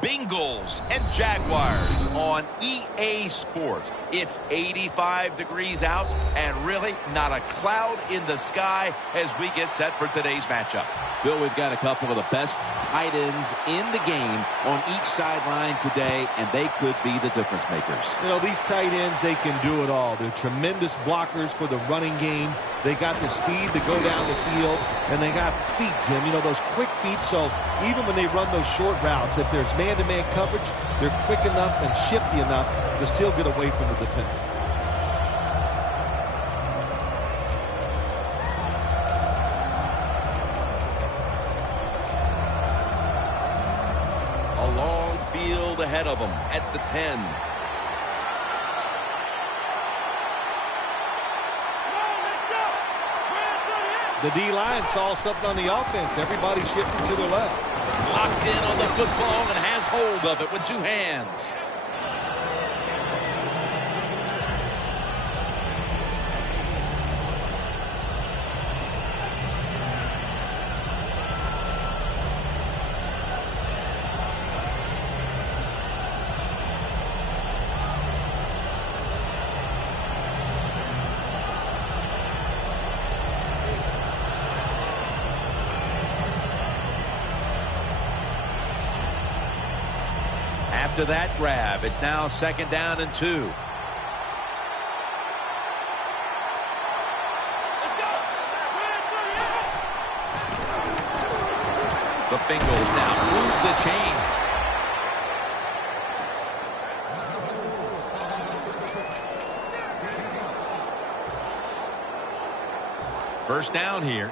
Bengals and Jaguars on EA Sports. It's 85 degrees out and really not a cloud in the sky as we get set for today's matchup. Phil, we've got a couple of the best tight ends in the game on each sideline today, and they could be the difference makers. You know, these tight ends, they can do it all. They're tremendous blockers for the running game. They got the speed to go down the field, and they got feet, Jim. You know, those quick feet, so even when they run those short routes, if there's man-to-man coverage, they're quick enough and shifty enough to still get away from the defender. A long field ahead of them at the 10. The D-line saw something on the offense. Everybody shifting to their left. Locked in on the football and has hold of it with two hands. After that grab, it's now 2nd down and 2. The Bengals now move the chains. First down here.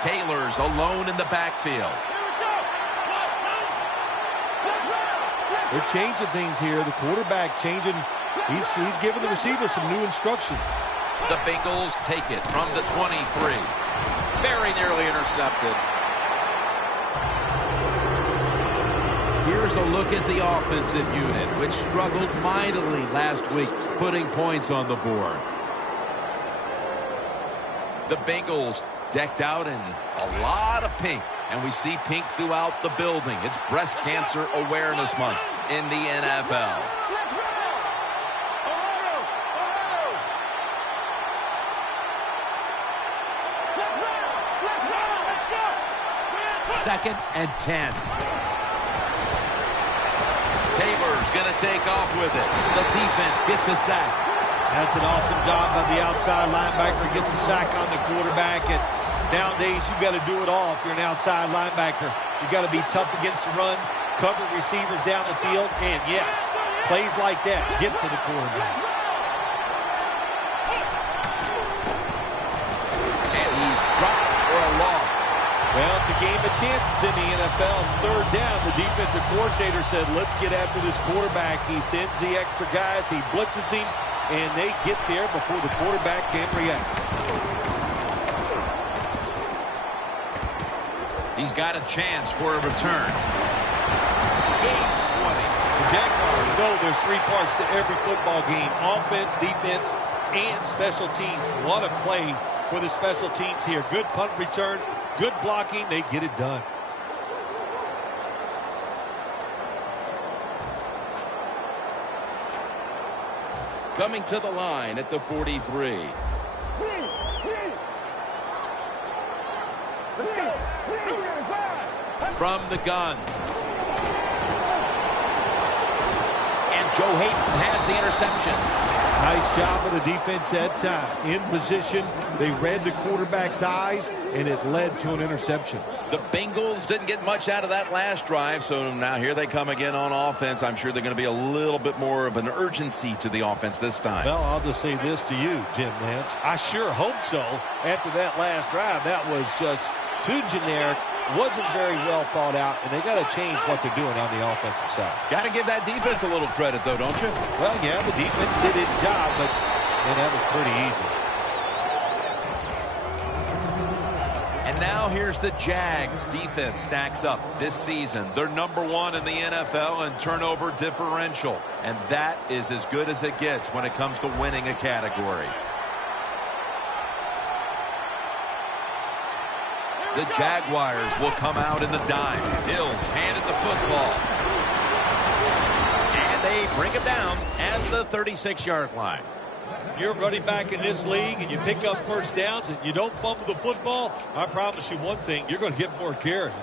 Taylor's alone in the backfield. They're changing things here. The quarterback changing. He's giving the receiver some new instructions. The Bengals take it from the 23. Very nearly intercepted. Here's a look at the offensive unit, which struggled mightily last week, putting points on the board. The Bengals decked out in a lot of pink, and we see pink throughout the building. It's Breast Cancer Awareness Month in the NFL. Second and 10. Taylor's going to take off with it. The defense gets a sack. That's an awesome job by the outside linebacker. Gets a sack on the quarterback. And nowadays, you've got to do it all if you're an outside linebacker. You've got to be tough against the run, cover receivers down the field, and yes, plays like that get to the quarterback. And he's dropped for a loss. Well, it's a game of chances in the NFL. It's 3rd down. The defensive coordinator said, let's get after this quarterback. He sends the extra guys. He blitzes him, and they get there before the quarterback can react. He's got a chance for a return. Gains 20. The Jaguars know there's 3 parts to every football game: offense, defense, and special teams. What a play for the special teams here. Good punt return, good blocking. They get it done. Coming to the line at the 43. Let's go. From the gun. And Joe Hayden has the interception. Nice job of the defense that time. In position, they read the quarterback's eyes, and it led to an interception. The Bengals didn't get much out of that last drive, so now here they come again on offense. I'm sure they're going to be a little bit more of an urgency to the offense this time. Well, I'll just say this to you, Jim Nance. I sure hope so. After that last drive, that was just too generic, wasn't very well thought out, and they got to change what they're doing on the offensive side. Got to give that defense a little credit, though, don't you? Well, yeah, the defense did its job, but man, that was pretty easy. And now here's the Jags. Defense stacks up this season. They're #1 in the NFL in turnover differential, and that is as good as it gets when it comes to winning a category. The Jaguars will come out in the dime. Hills handed the football. And they bring him down at the 36-yard line. You're running back in this league and you pick up first downs and you don't fumble the football, I promise you one thing, you're going to get more carries.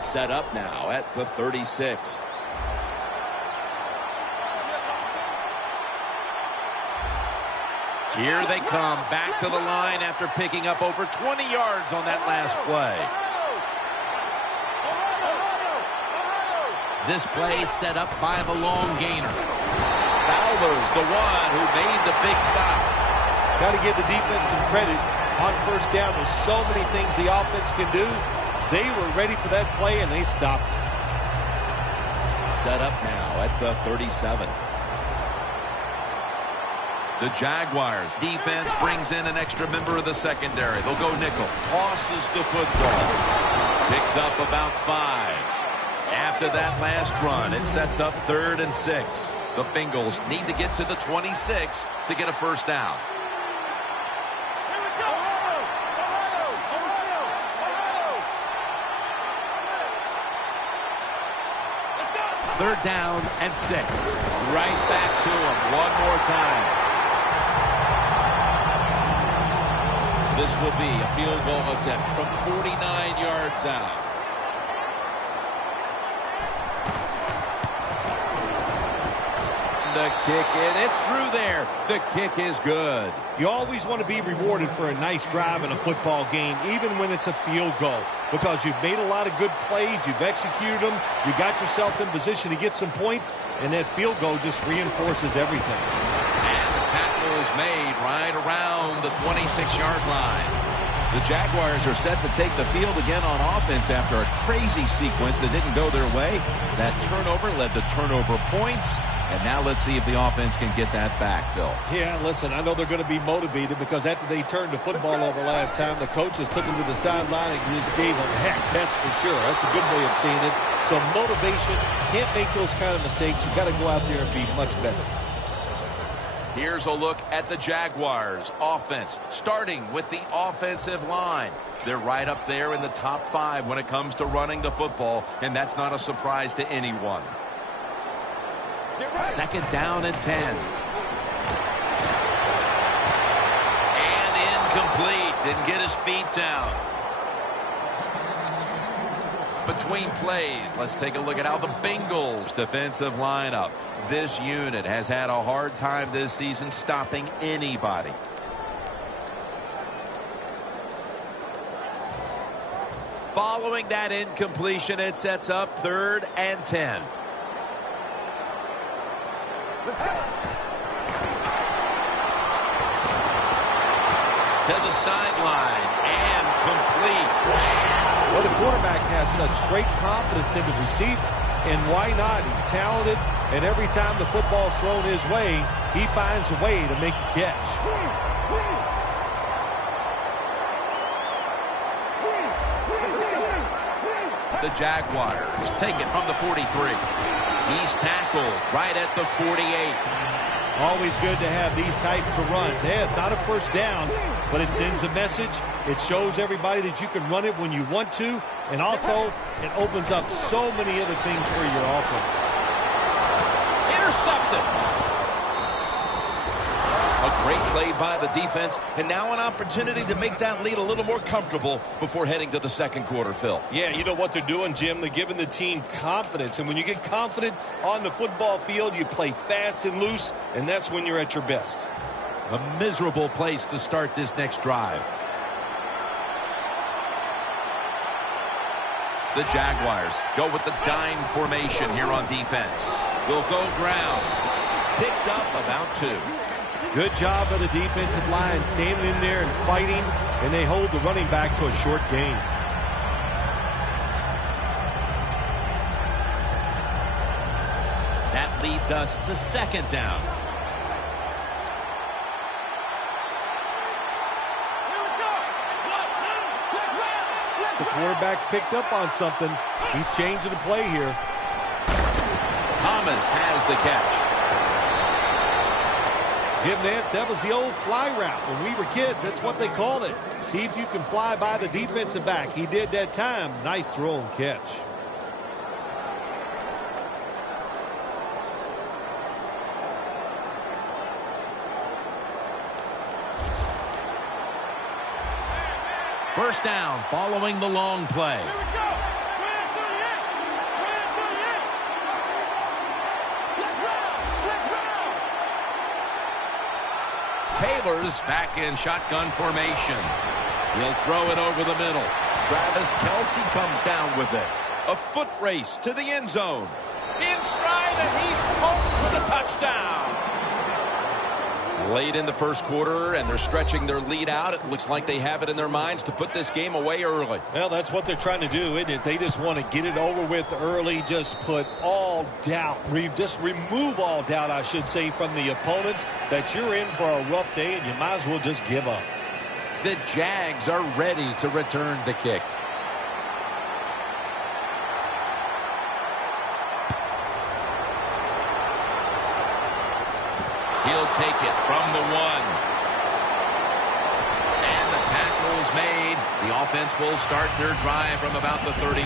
Set up now at the 36. Here they come back to the line after picking up over 20 yards on that last play. This play set up by the long gainer. Fowler's the one who made the big stop. Got to give the defense some credit. On first down, there's so many things the offense can do. They were ready for that play, and they stopped it. Set up now at the 37. The Jaguars defense brings in an extra member of the secondary. They'll go nickel. Tosses the football. Picks up about 5. After that last run, it sets up 3rd and 6. The Bengals need to get to the 26 to get a first down. Third down and 6. Right back to him one more time. This will be a field goal attempt from 49 yards out. The kick in. It's through there. The kick is good. You always want to be rewarded for a nice drive in a football game, even when it's a field goal, because you've made a lot of good plays, you've executed them, you got yourself in position to get some points, and that field goal just reinforces everything. And the tackle is made right around the 26-yard line. The Jaguars are set to take the field again on offense after a crazy sequence that didn't go their way. That turnover led to turnover points. And now let's see if the offense can get that back, Phil. Yeah, listen, I know they're going to be motivated because after they turned the football over last time, the coaches took them to the sideline and just gave them heck. That's for sure. That's a good way of seeing it. So motivation, can't make those kind of mistakes. You've got to go out there and be much better. Here's a look at the Jaguars offense, starting with the offensive line. They're right up there in the top 5 when it comes to running the football, and that's not a surprise to anyone. Second down and 10. And incomplete. Didn't get his feet down. Between plays, let's take a look at how the Bengals defensive lineup. This unit has had a hard time this season stopping anybody. Following that incompletion, it sets up 3rd and 10. Let's go. To the sideline and complete. Well, the quarterback has such great confidence in the receiver, and why not? He's talented, and every time the football's thrown his way, he finds a way to make the catch. The Jaguars take it from the 43. He's tackled right at the 48. Always good to have these types of runs. Yeah, it's not a first down, but it sends a message. It shows everybody that you can run it when you want to, and also it opens up so many other things for your offense. Intercepted. A great play by the defense, and now an opportunity to make that lead a little more comfortable before heading to the second quarter, Phil. Yeah, you know what they're doing, Jim? They're giving the team confidence, and when you get confident on the football field, you play fast and loose, and that's when you're at your best. A miserable place to start this next drive. The Jaguars go with the dime formation here on defense. Will go ground. Picks up about 2. Good job by the defensive line, standing in there and fighting, and they hold the running back to a short gain. That leads us to second down. The quarterback's picked up on something. He's changing the play here. Thomas has the catch. Jim Nantz, that was the old fly route. When we were kids, that's what they called it. See if you can fly by the defensive back. He did that time. Nice throw and catch. First down following the long play. Taylor's back in shotgun formation. He'll throw it over the middle. Travis Kelce comes down with it. A foot race to the end zone. In stride, and he's home for the touchdown. Late in the first quarter, and they're stretching their lead out. It looks like they have it in their minds to put this game away early. Well, that's what they're trying to do, isn't it? They just want to get it over with early, just put all doubt, just remove all doubt, I should say, from the opponents that you're in for a rough day, and you might as well just give up. The Jags are ready to return the kick. He'll take it from the 1. And the tackle's made. The offense will start their drive from about the 31.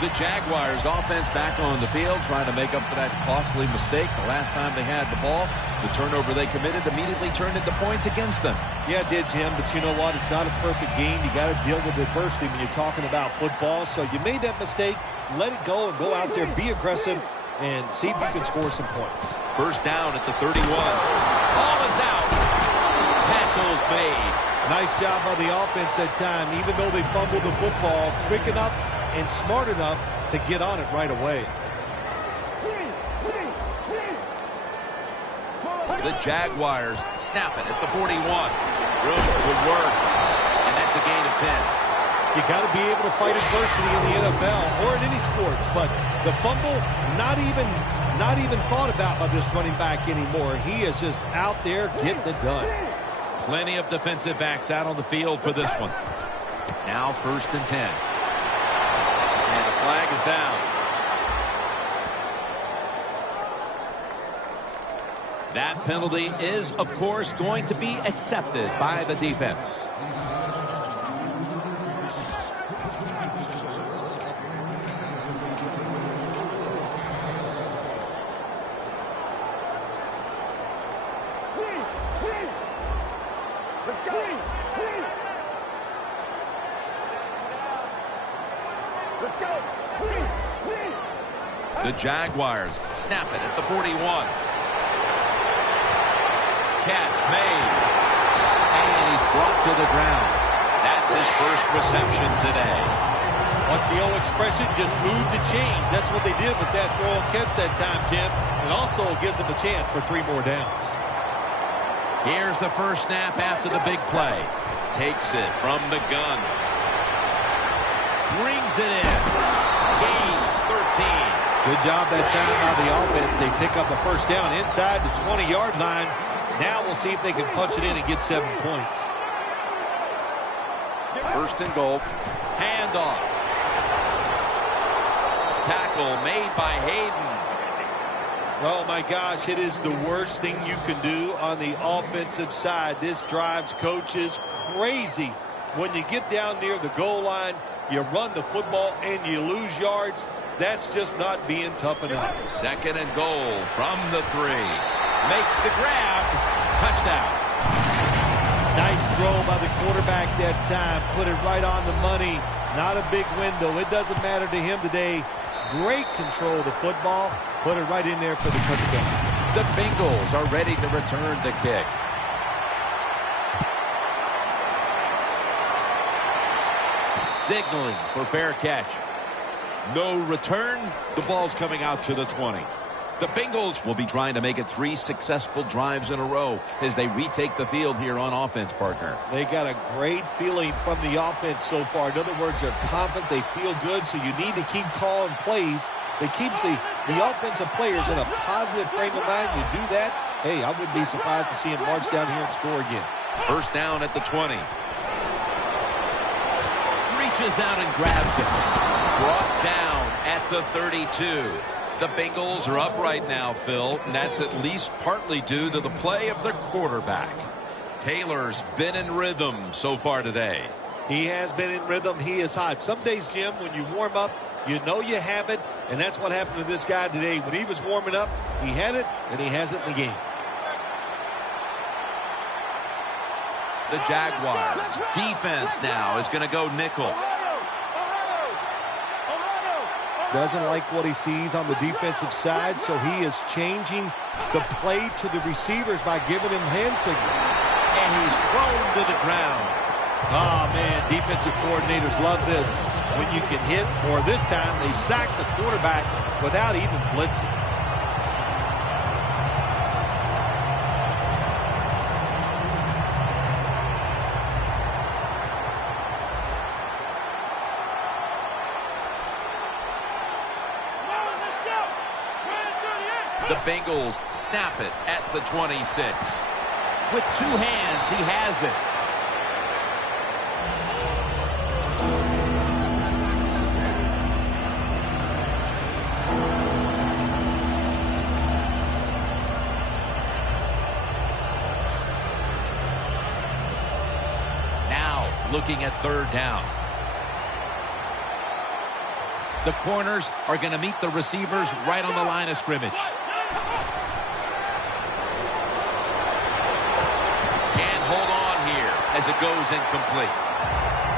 The Jaguars offense back on the field trying to make up for that costly mistake the last time they had the ball. The turnover they committed immediately turned into points against them. Yeah, it did, Jim, but you know what? It's not a perfect game. You got to deal with adversity when you're talking about football. So you made that mistake. Let it go and go out there, be aggressive, and see if you can score some points. First down at the 31. Ball is out. Tackle's made. Nice job by the offense that time, even though they fumbled the football, quick enough and smart enough to get on it right away. The Jaguars snap it at the 41. Room to work. And that's a gain of 10. You got to be able to fight adversity in the NFL or in any sports, but the fumble, not even thought about by this running back anymore. He is just out there getting it done. Plenty of defensive backs out on the field for this one. It's now 1st and 10. And the flag is down. That penalty is, of course, going to be accepted by the defense. Let's go. Let's go. The Jaguars snap it at the 41. Catch made. And he's brought to the ground. That's his first reception today. What's the old expression? Just move the chains. That's what they did with that throw and catch that time, Jim. And also gives them a chance for 3 more downs. Here's the first snap after the big play. Takes it from the gun. Brings it in. Gains 13. Good job that time by the offense. They pick up a first down inside the 20-yard line. Now we'll see if they can punch it in and get 7 points. First and goal. Handoff. Tackle made by Hayden. Oh, my gosh, it is the worst thing you can do on the offensive side. This drives coaches crazy. When you get down near the goal line, you run the football and you lose yards. That's just not being tough enough. Second and goal from the 3. Makes the grab. Touchdown. Nice throw by the quarterback that time. Put it right on the money. Not a big window. It doesn't matter to him today. Great control of the football. Put it right in there for the touchdown. The Bengals are ready to return the kick. Signaling for fair catch. No return. The ball's coming out to the 20. The Bengals will be trying to make it 3 successful drives in a row as they retake the field here on offense, partner. They got a great feeling from the offense so far. In other words, they're confident. They feel good, so you need to keep calling plays. It keeps the offensive players in a positive frame of mind. You do that, hey, I wouldn't be surprised to see him march down here and score again. First down at the 20. Reaches out and grabs it. Brought down at the 32. The Bengals are up right now, Phil, and that's at least partly due to the play of their quarterback. Taylor's been in rhythm so far today. He has been in rhythm. He is hot. Some days, Jim, when you warm up, you know you have it, and that's what happened to this guy today. When he was warming up, he had it, and he has it in the game. The Jaguars defense now is going to go nickel. Doesn't like what he sees on the defensive side, so he is changing the play to the receivers by giving him hand signals. And he's thrown to the ground. Oh, man, defensive coordinators love this. When you can hit, or this time they sack the quarterback without even blitzing. The Bengals snap it at the 26. With two hands, he has it. Now, looking at third down. The corners are going to meet the receivers right on the line of scrimmage. As it goes incomplete.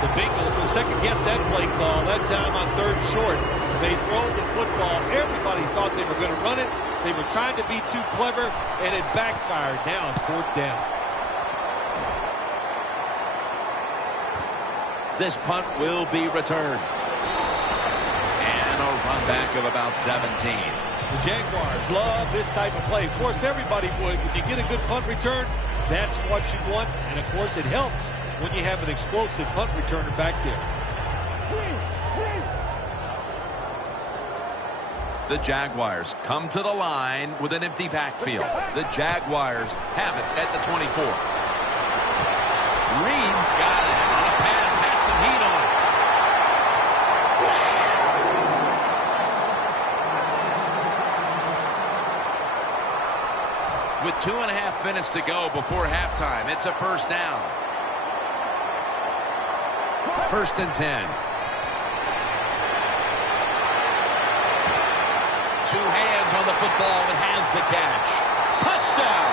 The Bengals will second-guess that play call. That time on third and short. They throw the football. Everybody thought they were going to run it. They were trying to be too clever, and it backfired. Now it's fourth down. This punt will be returned. And a run back of about 17. The Jaguars love this type of play. Of course, everybody would. When you get a good punt return, that's what you want, and of course it helps when you have an explosive punt returner back there. The Jaguars come to the line with an empty backfield. The Jaguars have it at the 24. Reed's got it on a pass, had some heat on it. With 2.5 minutes to go before halftime, it's a first down. First and 10. Two hands on the football and has the catch. Touchdown!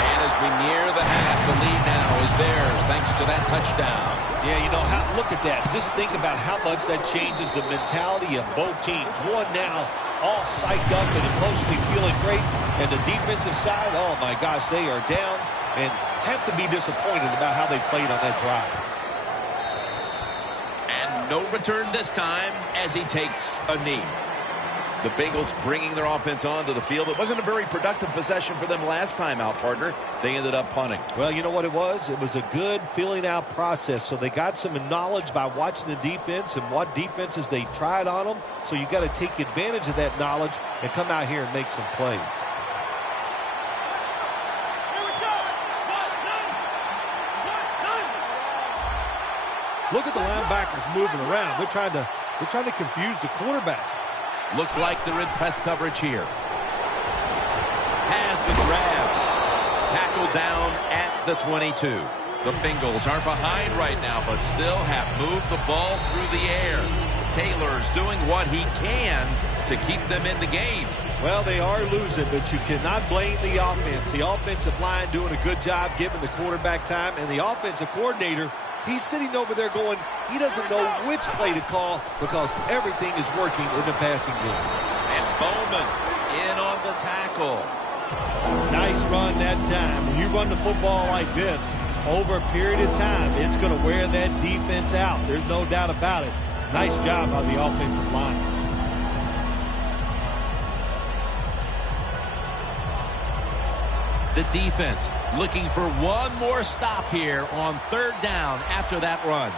And as we near the half, the lead now is theirs thanks to that touchdown. Yeah, you know, look at that. Just think about how much that changes the mentality of both teams. One now all psyched up and emotionally feeling great. And the defensive side, oh my gosh, they are down and have to be disappointed about how they played on that drive. And no return this time as he takes a knee. The Bengals bringing their offense onto the field. It wasn't a very productive possession for them last time out, partner. They ended up punting. Well, you know what it was? It was a good filling out process. So they got some knowledge by watching the defense and what defenses they tried on them. So you got to take advantage of that knowledge and come out here and make some plays. Look at the linebackers moving around. They're trying to confuse the quarterback. Looks like they're in press coverage here. Has the grab. Tackled down at the 22. The Bengals are behind right now, but still have moved the ball through the air. Taylor's doing what he can to keep them in the game. Well, they are losing, but you cannot blame the offense. The offensive line doing a good job giving the quarterback time, and the offensive coordinator, he's sitting over there going, he doesn't know which play to call because everything is working in the passing game. And Bowman in on the tackle. Nice run that time. When you run the football like this, over a period of time, it's going to wear that defense out. There's no doubt about it. Nice job by the offensive line. The defense looking for one more stop here on third down after that run.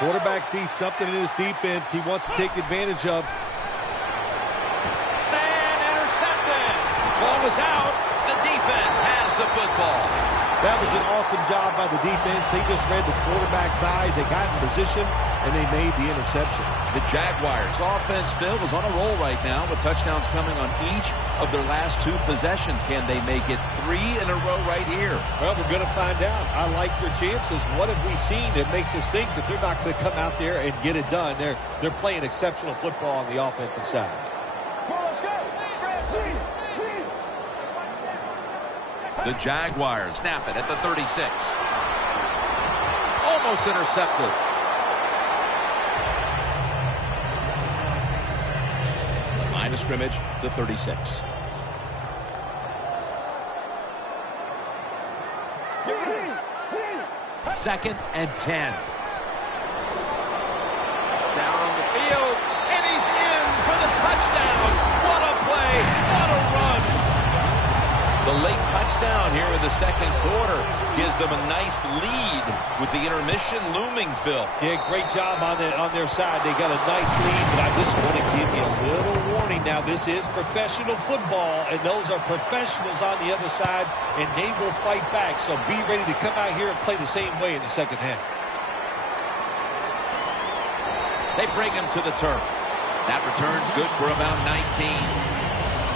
Quarterback sees something in his defense he wants to take advantage of. And intercepted. Ball was out. The defense has the football. That was an awesome job by the defense. They just read the quarterback's eyes. They got in position, and they made the interception. The Jaguars' offense, Phil, is on a roll right now with touchdowns coming on each of their last 2 possessions. Can they make it 3 in a row right here? Well, we're going to find out. I like their chances. What have we seen that makes us think that they're not going to come out there and get it done? They're playing exceptional football on the offensive side. The Jaguars snap it at the 36. Almost intercepted. The line of scrimmage, the 36. Second and 10. Down on the field, and he's in for the touchdown. What a play, what a run. The late touchdown here in the second quarter gives them a nice lead with the intermission looming, Phil. Yeah, great job on their side. They got a nice lead, but I just want to give you a little warning now. This is professional football, and those are professionals on the other side, and they will fight back. So be ready to come out here and play the same way in the second half. They bring him to the turf. That return's good for about 19.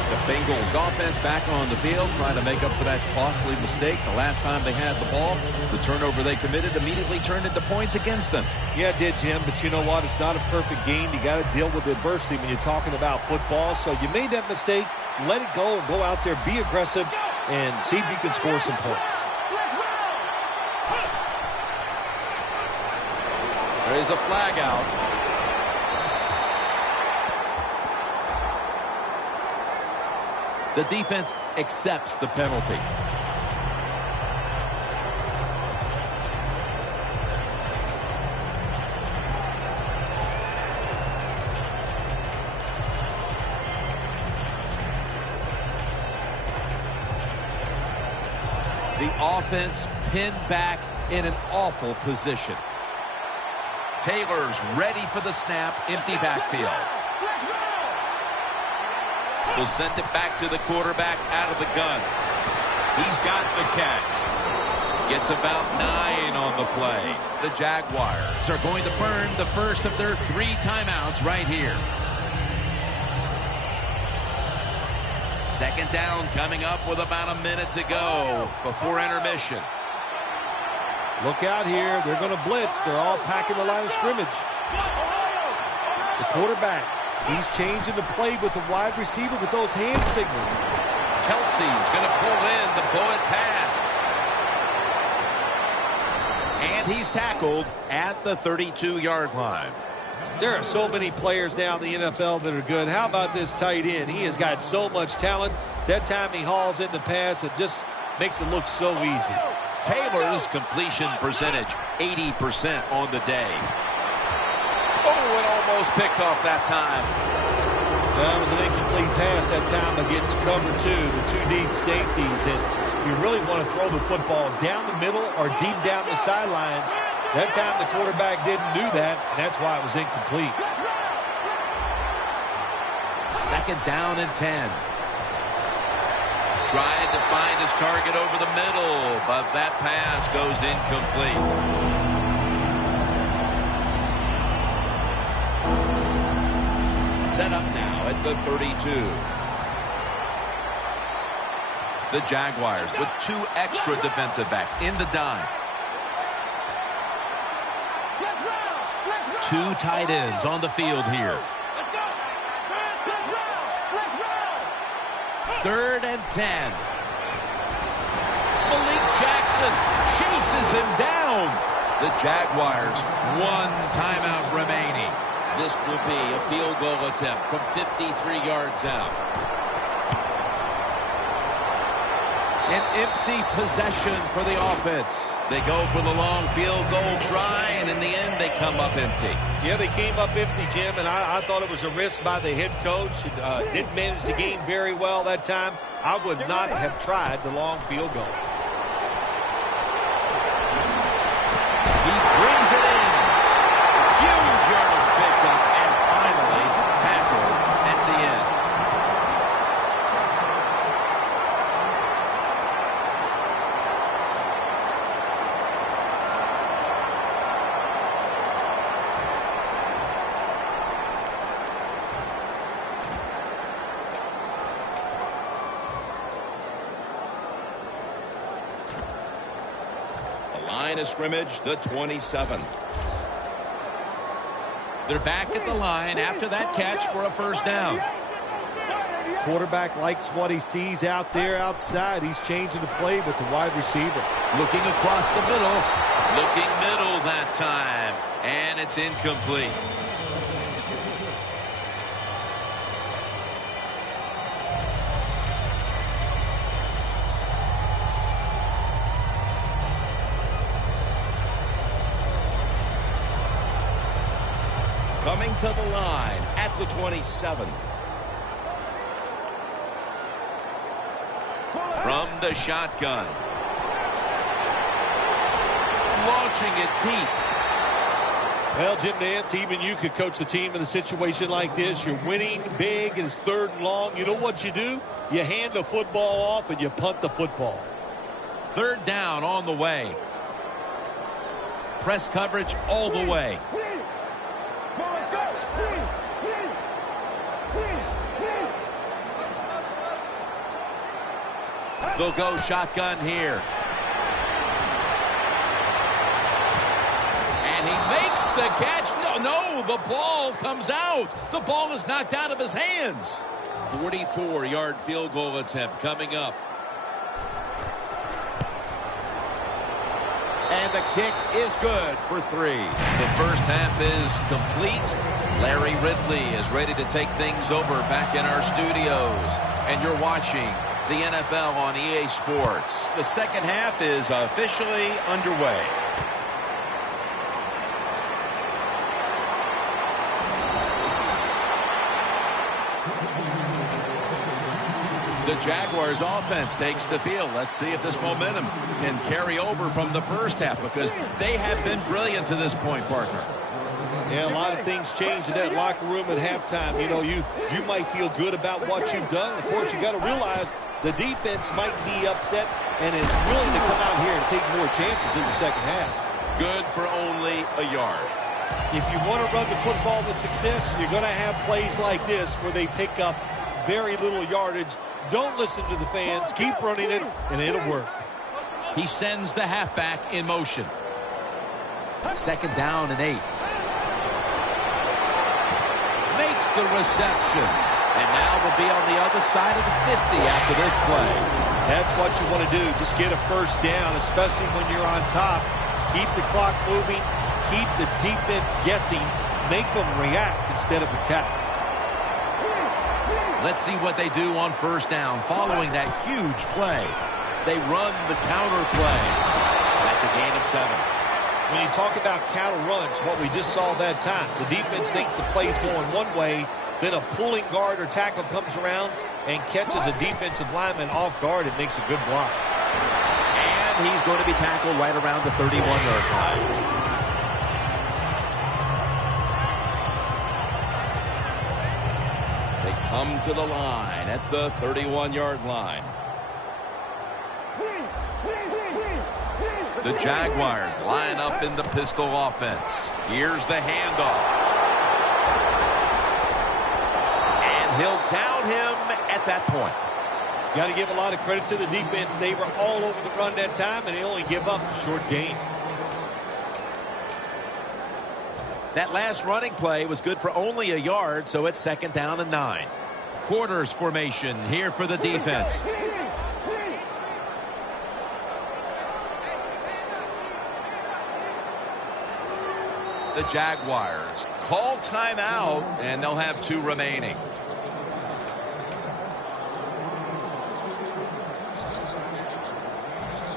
The Bengals offense back on the field trying to make up for that costly mistake. The last time they had the ball, the turnover they committed immediately turned into points against them. Yeah, it did, Jim, but you know what? It's not a perfect game. You got to deal with adversity when you're talking about football. So you made that mistake, let it go, and go out there, be aggressive, and see if you can score some points. There is a flag out. The defense accepts the penalty. The offense pinned back in an awful position. Taylor's ready for the snap, empty backfield. Will send it back to the quarterback out of the gun. He's got the catch. Gets about 9 on the play. The Jaguars are going to burn the first of their 3 timeouts right here. Second down coming up with about a minute to go before intermission. Look out here. They're going to blitz. They're all packing the line of scrimmage. The quarterback. He's changing the play with the wide receiver with those hand signals. Kelsey's going to pull in the bullet pass. And he's tackled at the 32-yard line. There are so many players now in the NFL that are good. How about this tight end? He has got so much talent. That time he hauls in the pass, it just makes it look so easy. Taylor's completion percentage, 80% on the day. Oh, it almost picked off that time. That was an incomplete pass that time against cover 2, the 2 deep safeties. And you really want to throw the football down the middle or deep down the sidelines. That time the quarterback didn't do that, and that's why it was incomplete. Second down and 10. Tried to find his target over the middle, but that pass goes incomplete. Set up now at the 32. The Jaguars with 2 extra defensive backs in the dime. 2 tight ends on the field here. Third and 10. Malik Jackson chases him down. The Jaguars, 1 timeout remaining. This will be a field goal attempt from 53 yards out. An empty possession for the offense. They go for the long field goal try, and in the end, they come up empty. Yeah, they came up empty, Jim, and I thought it was a risk by the head coach. Didn't manage the game very well that time. I would not have tried the long field goal. He brings it in. Huge yardage picked up, and finally tackled at the end. line of scrimmage, the 27. They're back at the line after that catch for a first down. Quarterback likes what he sees out there outside. He's changing the play with the wide receiver. Looking across the middle. Looking middle that time. And it's incomplete. Coming to the line at the 27. From the shotgun. Launching it deep. Well, Jim Nance, even you could coach the team in a situation like this. You're winning big, and it's 3rd and long. You know what you do? You hand the football off and you punt the football. 3rd down on the way. Press coverage all the way. They'll go shotgun here. And he makes the catch. No, the ball comes out. The ball is knocked out of his hands. 44-yard field goal attempt coming up. And the kick is good for 3. The first half is complete. Larry Ridley is ready to take things over back in our studios. And you're watching the NFL on EA Sports. The second half is officially underway. The Jaguars offense takes the field. Let's see if this momentum can carry over from the first half, because they have been brilliant to this point, partner. Yeah, a lot of things change in that locker room at halftime. You know, you might feel good about what you've done. Of course, you got to realize the defense might be upset and is willing to come out here and take more chances in the second half. Good for only a yard. If you want to run the football with success, you're going to have plays like this where they pick up very little yardage. Don't listen to the fans. Keep running it, and it'll work. He sends the halfback in motion. 2nd down and 8. Makes the reception. And now they'll be on the other side of the 50 after this play. That's what you want to do. Just get a first down, especially when you're on top. Keep the clock moving. Keep the defense guessing. Make them react instead of attack. Let's see what they do on first down following that huge play. They run the counter play. That's a gain of 7. When you talk about counter runs, what we just saw that time, the defense thinks the play's going one way, then a pulling guard or tackle comes around and catches a defensive lineman off guard and makes a good block. And he's going to be tackled right around the 31-yard line. Come to the line at the 31-yard line. The Jaguars line up in the pistol offense. Here's the handoff. And he'll down him at that point. Got to give a lot of credit to the defense. They were all over the run that time, and they only give up a short gain. That last running play was good for only a yard, so it's 2nd down and 9. Quarters formation here for the defense. The Jaguars call timeout, and they'll have 2 remaining.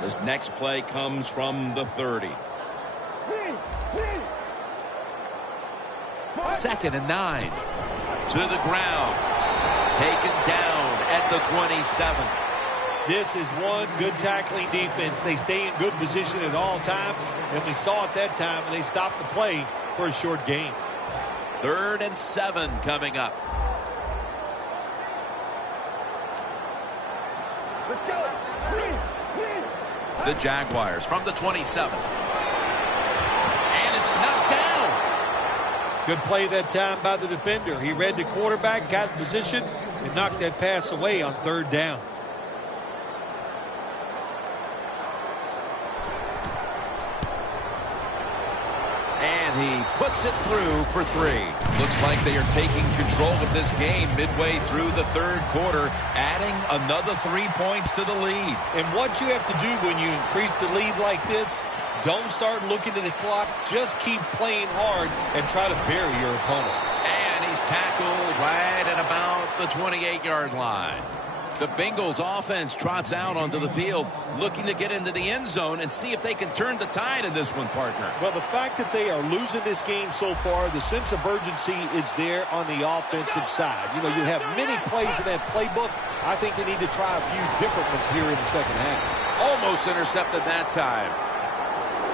This next play comes from the 30. 2nd and 9. To the ground. Taken down at the 27. This is one good tackling defense. They stay in good position at all times, and we saw it that time, and they stopped the play for a short gain. 3rd and 7 coming up. Let's go. The Jaguars from the 27. And it's knocked down. Good play that time by the defender. He read the quarterback, got in position, and knocked that pass away on 3rd down. he puts it through for 3. Looks like they are taking control of this game midway through the third quarter, adding another 3 points to the lead. And what you have to do when you increase the lead like this, don't start looking at the clock. Just keep playing hard and try to bury your opponent. And he's tackled right at about the 28-yard line. The Bengals offense trots out onto the field, looking to get into the end zone and see if they can turn the tide in this one, partner. Well, the fact that they are losing this game so far, the sense of urgency is there on the offensive side. You know, you have many plays in that playbook. I think they need to try a few different ones here in the second half. Almost intercepted that time.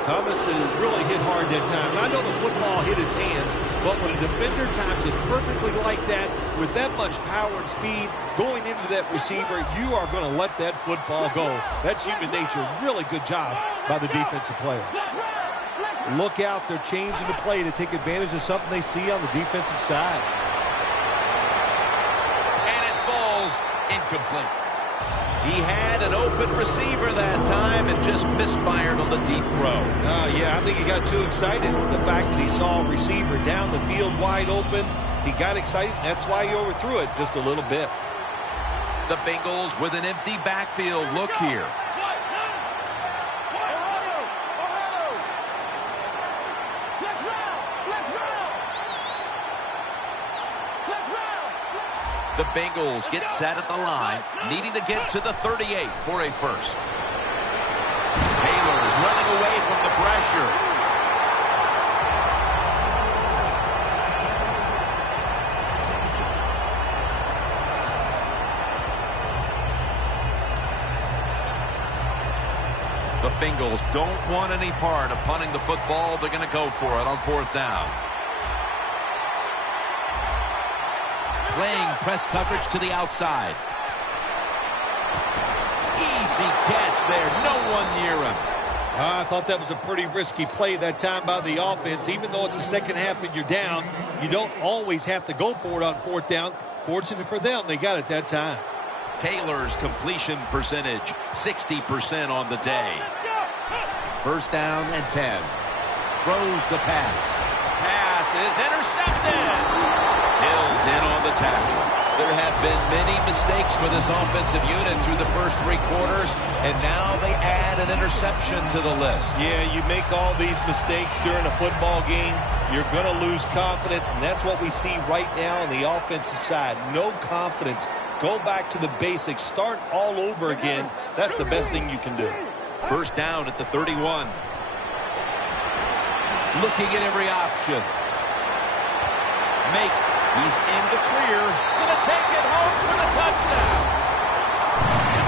Thomas has really hit hard that time. And I know the football hit his hands, but when a defender times it perfectly like that, with that much power and speed going into that receiver, you are going to let that football go. That's human nature. Really good job by the defensive player. Look out. They're changing the play to take advantage of something they see on the defensive side. And it falls incomplete. He had an open receiver that time and just misfired on the deep throw. Yeah, I think he got too excited. The fact that he saw a receiver down the field wide open, he got excited. That's why he overthrew it just a little bit. The Bengals with an empty backfield look here. The Bengals get set at the line, needing to get to the 38 for a first. Taylor's running away from the pressure. The Bengals don't want any part of punting the football. They're going to go for it on 4th down. Playing press coverage to the outside. Easy catch there. No one near him. I thought that was a pretty risky play that time by the offense. Even though it's the second half and you're down, you don't always have to go for it on 4th down. Fortunate for them, they got it that time. Taylor's completion percentage, 60% on the day. 1st down and 10. Throws the pass. Pass is intercepted. Hill's in on the tackle. There have been many mistakes for this offensive unit through the first 3 quarters, and now they add an interception to the list. Yeah, you make all these mistakes during a football game, you're going to lose confidence, and that's what we see right now on the offensive side. No confidence. Go back to the basics. Start all over again. That's the best thing you can do. 1st down at the 31. Looking at every option. He's in the clear. Gonna take it home for the touchdown.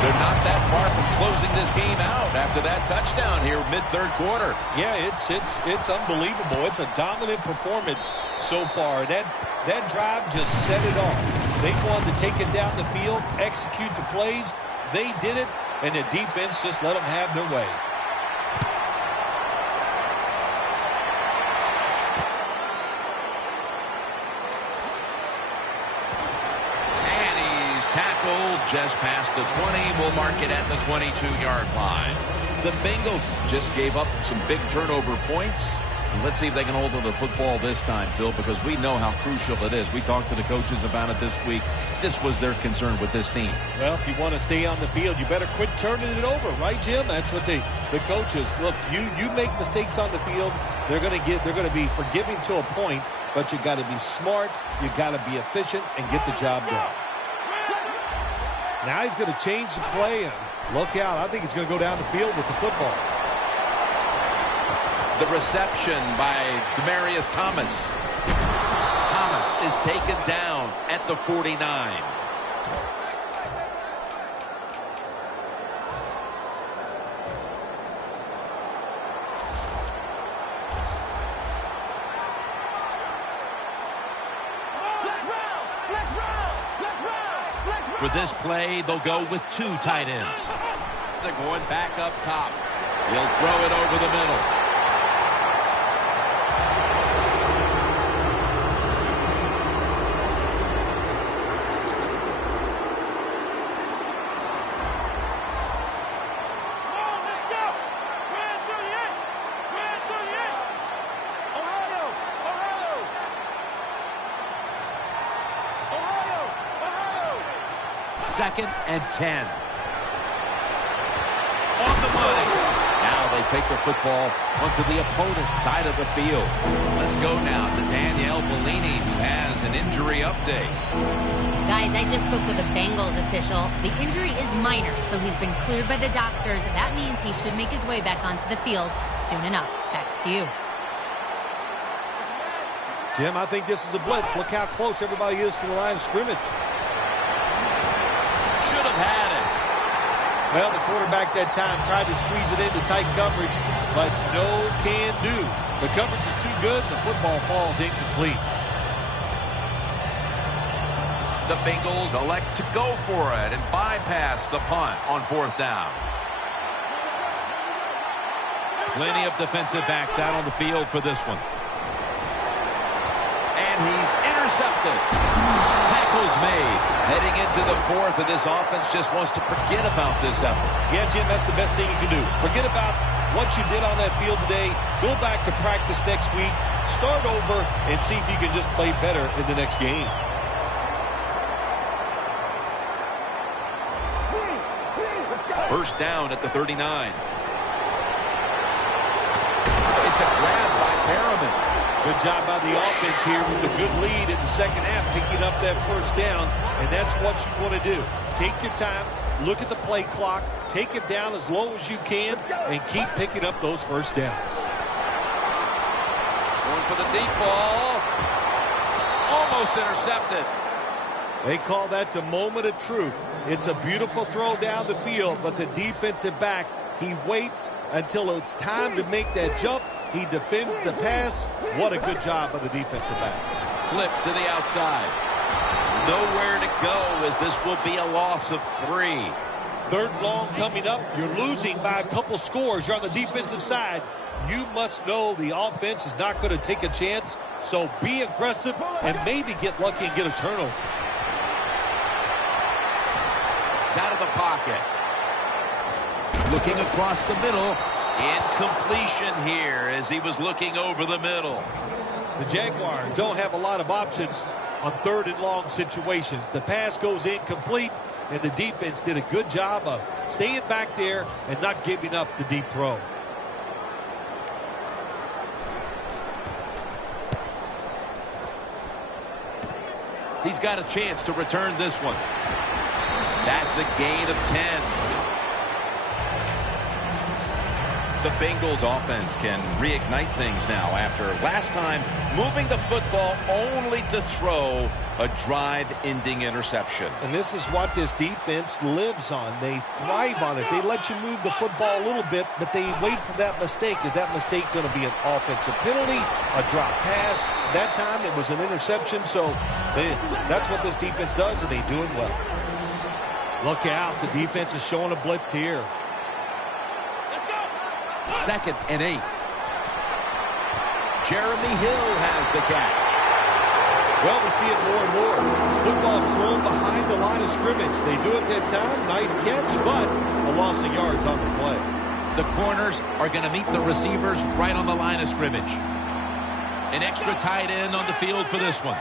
They're not that far from closing this game out after that touchdown here mid-3rd quarter. Yeah, it's unbelievable. It's a dominant performance so far. That drive just set it off. They wanted to take it down the field, execute the plays. They did it, and the defense just let them have their way. Tackled just past the 20. We'll mark it at the 22-yard line. The Bengals just gave up some big turnover points. And let's see if they can hold on to the football this time, Phil, because we know how crucial it is. We talked to the coaches about it this week. This was their concern with this team. Well, if you want to stay on the field, you better quit turning it over, right, Jim? That's what the coaches look. You make mistakes on the field, they're going to be forgiving to a point, but you got to be smart, you got to be efficient, and get the job done. Now he's going to change the play, and look out. I think he's going to go down the field with the football. The reception by Demaryius Thomas. Thomas is taken down at the 49. For this play, they'll go with 2 tight ends. They're going back up top. He'll throw it over the middle. 2nd and 10. On the money. Now they take the football onto the opponent's side of the field. Let's go now to Danielle Bellini, who has an injury update. Guys, I just spoke with a Bengals official. The injury is minor, so he's been cleared by the doctors. That means he should make his way back onto the field soon enough. Back to you. Jim, I think this is a blitz. Look how close everybody is to the line of scrimmage. Should have had it. Well, the quarterback that time tried to squeeze it into tight coverage, but no can do. The coverage is too good. The football falls incomplete. The Bengals elect to go for it and bypass the punt on 4th down. Plenty of defensive backs out on the field for this one. And he's intercepted. Tackle's made. Heading into the 4th, and this offense just wants to forget about this effort. Yeah, Jim, that's the best thing you can do. Forget about what you did on that field today. Go back to practice next week. Start over and see if you can just play better in the next game. First down at the 39. It's a grab by Perriman. Good job by the offense here with a good lead in the second half, picking up that first down, and that's what you want to do. Take your time, look at the play clock, take it down as low as you can, and keep picking up those first downs. Going for the deep ball. Almost intercepted. They call that the moment of truth. It's a beautiful throw down the field, but the defensive back, he waits until it's time to make that jump. He defends the pass. What a good job by the defensive back. Flip to the outside. Nowhere to go, as this will be a loss of 3. 3rd and long coming up. You're losing by a couple scores. You're on the defensive side. You must know the offense is not going to take a chance. So be aggressive and maybe get lucky and get a turnover. Out of the pocket. Looking across the middle. Incompletion here as he was looking over the middle. The Jaguars don't have a lot of options on 3rd and long situations. The pass goes incomplete, and the defense did a good job of staying back there and not giving up the deep throw. He's got a chance to return this one. That's a gain of 10. The Bengals offense can reignite things now after last time moving the football only to throw a drive-ending interception. And this is what this defense lives on. They thrive on it. They let you move the football a little bit, but they wait for that mistake. Is that mistake going to be an offensive penalty, a drop pass? That time it was an interception, so that's what this defense does, and they do it well. Look out. The defense is showing a blitz here. 2nd and 8. Jeremy Hill has the catch. Well, we see it more and more. Football's thrown behind the line of scrimmage. They do it that time. Nice catch, but a loss of yards on the play. The corners are going to meet the receivers right on the line of scrimmage. An extra tight end on the field for this one.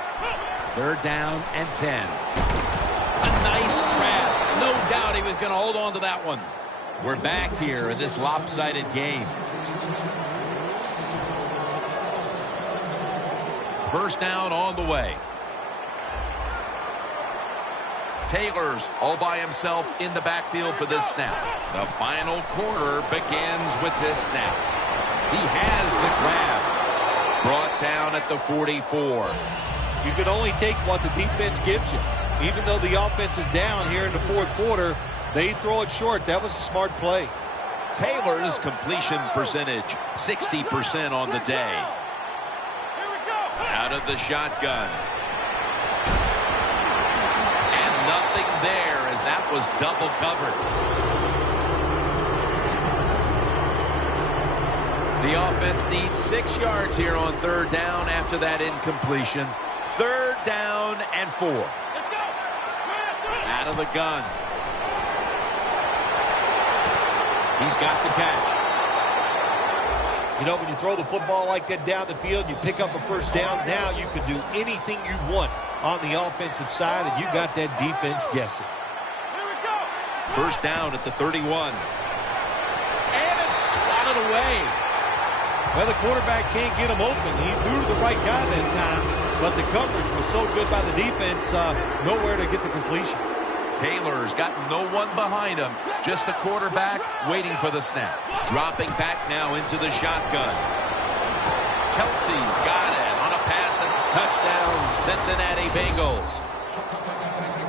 3rd down and 10. A nice grab. No doubt he was going to hold on to that one. We're back here in this lopsided game. First down on the way. Taylor's all by himself in the backfield for this snap. The final quarter begins with this snap. He has the grab. Brought down at the 44. You can only take what the defense gives you. Even though the offense is down here in the 4th quarter, they throw it short. That was a smart play. Taylor's completion percentage, 60% on the day. Out of the shotgun. And nothing there as that was double covered. The offense needs 6 yards here on 3rd down after that incompletion. 3rd down and 4. Out of the gun. He's got the catch. You know, when you throw the football like that down the field, you pick up a first down. Now you can do anything you want on the offensive side, and you got that defense guessing. First down at the 31. And it's swatted away. Well, the quarterback can't get him open. He threw to the right guy that time, but the coverage was so good by the defense, nowhere to get the completion. Taylor's got no one behind him, just a quarterback waiting for the snap. Dropping back now into the shotgun. Kelsey's got it on a pass and touchdown, Cincinnati Bengals.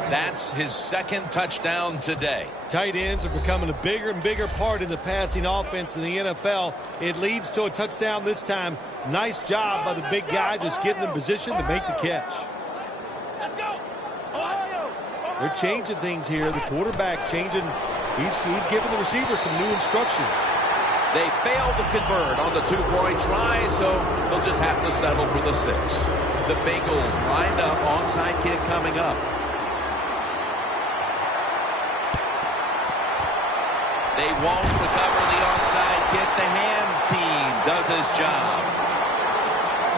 That's his second touchdown today. Tight ends are becoming a bigger and bigger part in the passing offense in the NFL. It leads to a touchdown this time. Nice job by the big guy just getting in position to make the catch. They're changing things here. The quarterback changing. He's giving the receiver some new instructions. They failed to convert on the two-point try, so they'll just have to settle for the 6. The Bengals lined up, onside kick coming up. They won't recover the onside kick. The hands team does his job.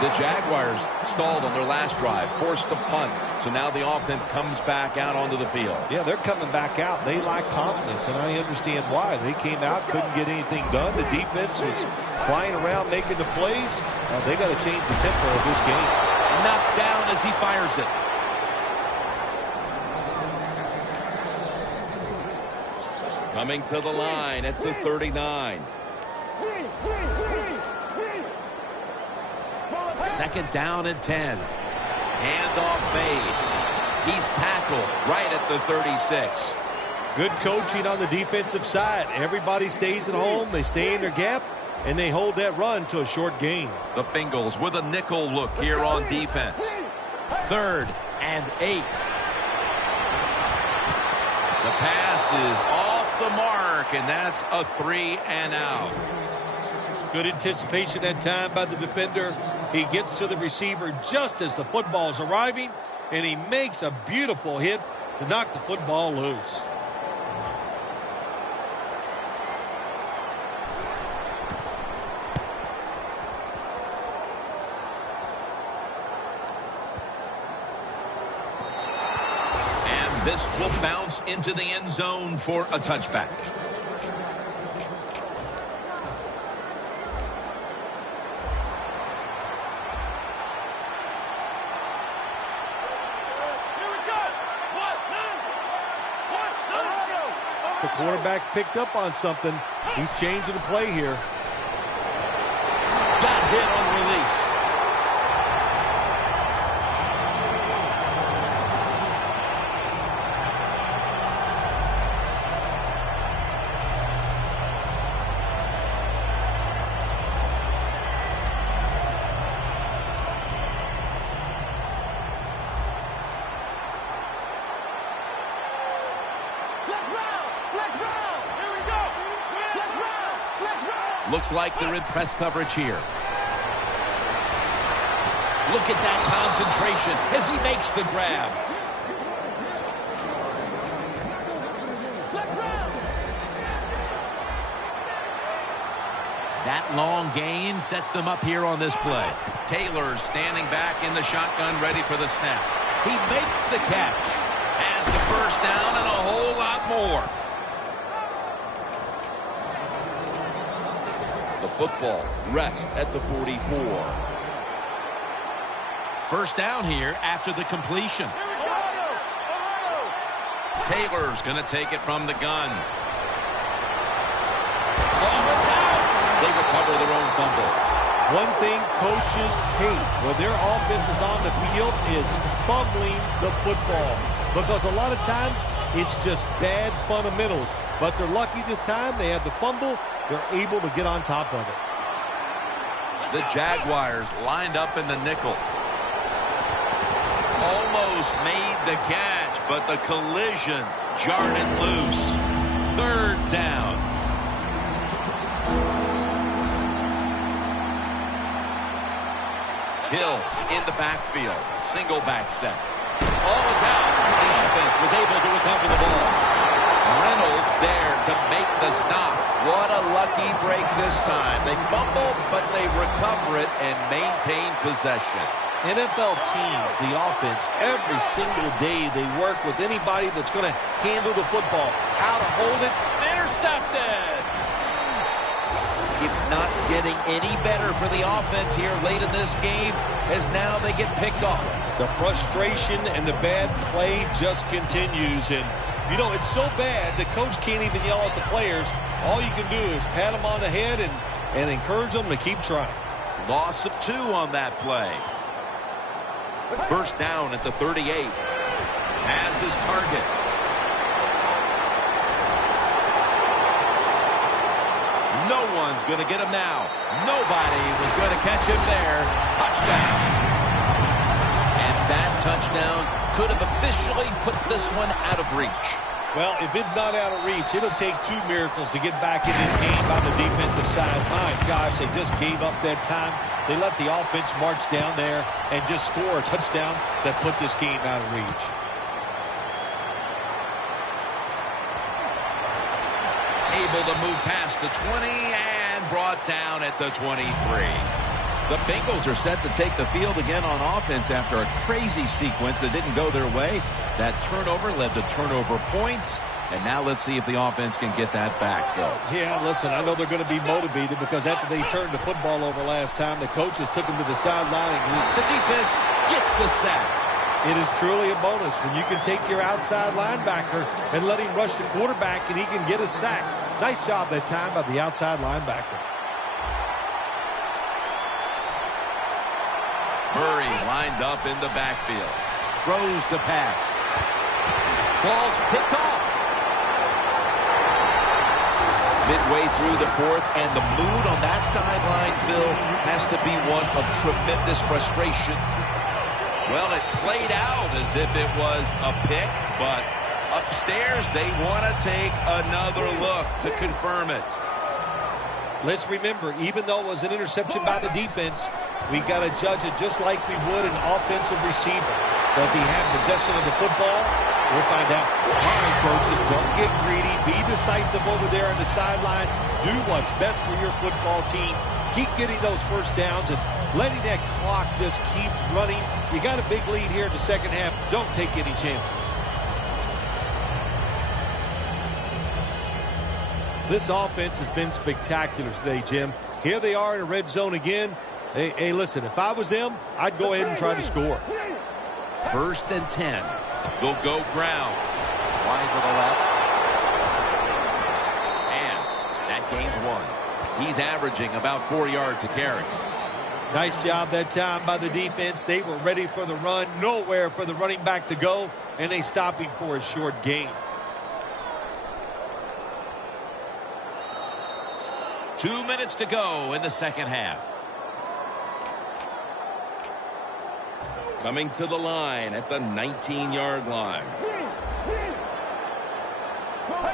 The Jaguars stalled on their last drive, forced the punt. So now the offense comes back out onto the field. Yeah, they're coming back out. They lack confidence, and I understand why. They came out, couldn't get anything done. The defense was flying around, making the plays. They got to change the tempo of this game. Knocked down as he fires it. Coming to the line at the 39. Second down and 10. Handoff made. He's tackled right at the 36. Good coaching on the defensive side. Everybody stays at home. They stay in their gap, and they hold that run to a short gain. The Bengals with a nickel look here on defense. 3rd and 8. The pass is off the mark, and that's a 3 and out. Good anticipation that time by the defender. He gets to the receiver just as the football is arriving, and he makes a beautiful hit to knock the football loose. And this will bounce into the end zone for a touchback. The quarterback's picked up on something. He's changing the play here. Got hit on release. Looks like they're in press coverage here. Look at that concentration as he makes the grab. That long gain sets them up here on this play. Taylor's standing back in the shotgun, ready for the snap. He makes the catch. Has the first down and a whole lot more. The football rests at the 44. First down here after the completion. Taylor's going to take it from the gun. Ball is out. They recover their own fumble. One thing coaches hate when their offense is on the field is fumbling the football. Because a lot of times it's just bad fundamentals. But they're lucky this time. They had the fumble. They're able to get on top of it. The Jaguars lined up in the nickel. Almost made the catch, but the collision jarred it loose. 3rd down. Hill in the backfield. Single back set. Ball was out. The offense was able to recover the ball. Reynolds there to make the stop. What a lucky break this time. They fumble, but they recover it and maintain possession. NFL teams, the offense, every single day they work with anybody that's going to handle the football. How to hold it. Intercepted. It's not getting any better for the offense here late in this game as now they get picked off. The frustration and the bad play just continues. And, you know, it's so bad the coach can't even yell at the players. All you can do is pat them on the head and encourage them to keep trying. Loss of 2 on that play. First down at the 38. Has his target. No one's going to get him now. Nobody was going to catch him there. Touchdown. And that touchdown could have officially put this one out of reach. Well, if it's not out of reach, it'll take 2 miracles to get back in this game on the defensive side. My gosh, they just gave up that time. They let the offense march down there and just score a touchdown that put this game out of reach. Able to move past the 20 and brought down at the 23. The Bengals are set to take the field again on offense after a crazy sequence that didn't go their way. That turnover led to turnover points. And now let's see if the offense can get that back, Phil. Yeah, listen, I know they're going to be motivated because after they turned the football over last time, the coaches took them to the sideline and the defense gets the sack. It is truly a bonus when you can take your outside linebacker and let him rush the quarterback and he can get a sack. Nice job that time by the outside linebacker. Murray lined up in the backfield. Throws the pass. Ball's picked off. Midway through the 4th, and the mood on that sideline, Phil, has to be one of tremendous frustration. Well, it played out as if it was a pick, but upstairs they want to take another look to confirm it. Let's remember, even though it was an interception by the defense, we got to judge it just like we would an offensive receiver. Does he have possession of the football? We'll find out. All right, coaches, don't get greedy. Be decisive over there on the sideline. Do what's best for your football team. Keep getting those first downs and letting that clock just keep running. You got a big lead here in the second half. Don't take any chances. This offense has been spectacular today, Jim. Here they are in a red zone again. Hey, listen, if I was them, I'd go ahead and try to score. 1st and 10. They'll go ground. Wide to the left. And that gains 1. He's averaging about 4 yards a carry. Nice job that time by the defense. They were ready for the run. Nowhere for the running back to go. And they stopped him for a short gain. 2 minutes to go in the second half. Coming to the line at the 19-yard line.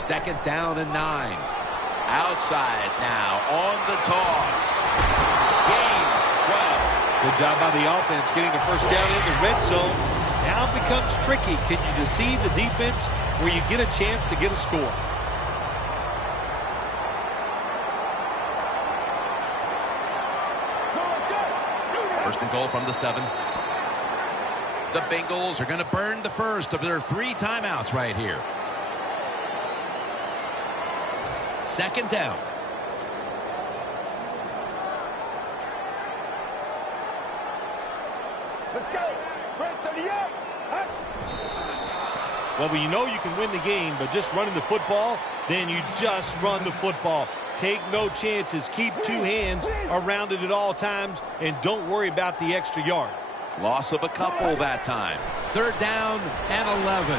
2nd down and 9. Outside now on the toss. Gains 12. Good job by the offense getting the first down in the red zone. Now it becomes tricky. Can you deceive the defense where you get a chance to get a score? First and goal from the 7. The Bengals are going to burn the first of their 3 timeouts right here. 2nd down. Let's go. Right 38. Well, you know you can win the game, but just running the football, then you just run the football. Take no chances. Keep 2 hands around it at all times, and don't worry about the extra yard. Loss of a couple that time. 3rd down and 11.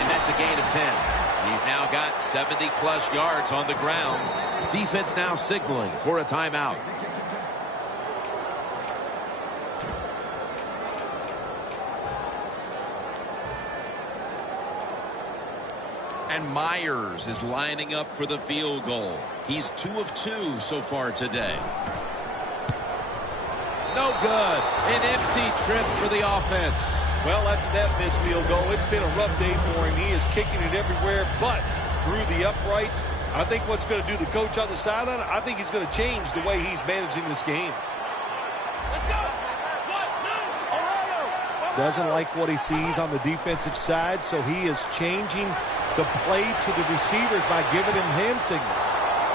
And that's a gain of 10. He's now got 70-plus yards on the ground. Defense now signaling for a timeout. And Myers is lining up for the field goal. He's 2 of 2 so far today. No good. An empty trip for the offense. Well, after that missed field goal, it's been a rough day for him. He is kicking it everywhere but through the uprights. I think what's going to do the coach on the sideline, I think he's going to change the way he's managing this game. Doesn't like what he sees on the defensive side, so he is changing the play to the receivers by giving him hand signals.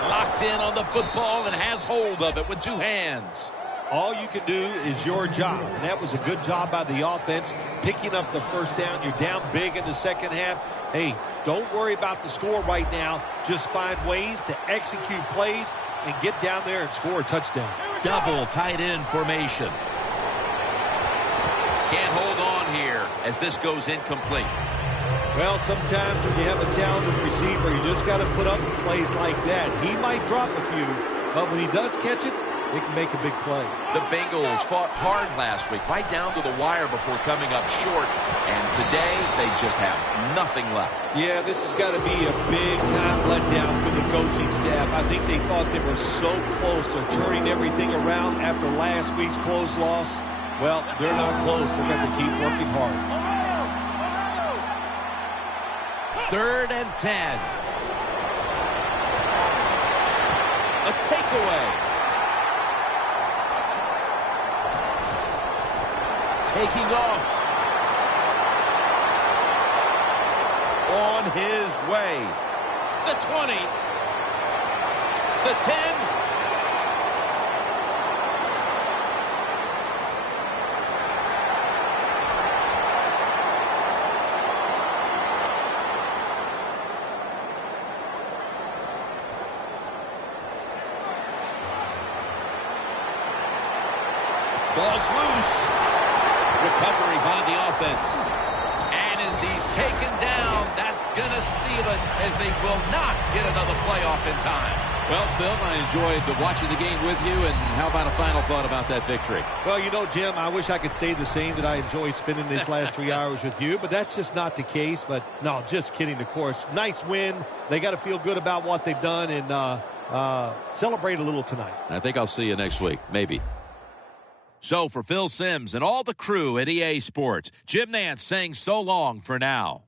Locked in on the football and has hold of it with two hands. All you can do is your job, and that was a good job by the offense, picking up the first down. You're down big in the second half. Hey, don't worry about the score right now. Just find ways to execute plays and get down there and score a touchdown. Double tight end formation. Can't hold on here as this goes incomplete. Well, sometimes when you have a talented receiver, you just got to put up plays like that. He might drop a few, but when he does catch it, it can make a big play. The Bengals fought hard last week, right down to the wire before coming up short. And today, they just have nothing left. Yeah, this has got to be a big-time letdown for the coaching staff. I think they thought they were so close to turning everything around after last week's close loss. Well, they're not close. They're going to keep working hard. 3rd and 10. A takeaway. Taking off. On his way. The 20. The 10. Ball's loose. Recovery by the offense. And as he's taken down, that's going to seal it as they will not get another playoff in time. Well, Phil, I enjoyed watching the game with you, and how about a final thought about that victory? Well, you know, Jim, I wish I could say the same, that I enjoyed spending these last 3 hours with you, but that's just not the case. But, no, just kidding, of course. Nice win. They got to feel good about what they've done and celebrate a little tonight. I think I'll see you next week, maybe. So for Phil Simms and all the crew at EA Sports, Jim Nantz saying so long for now.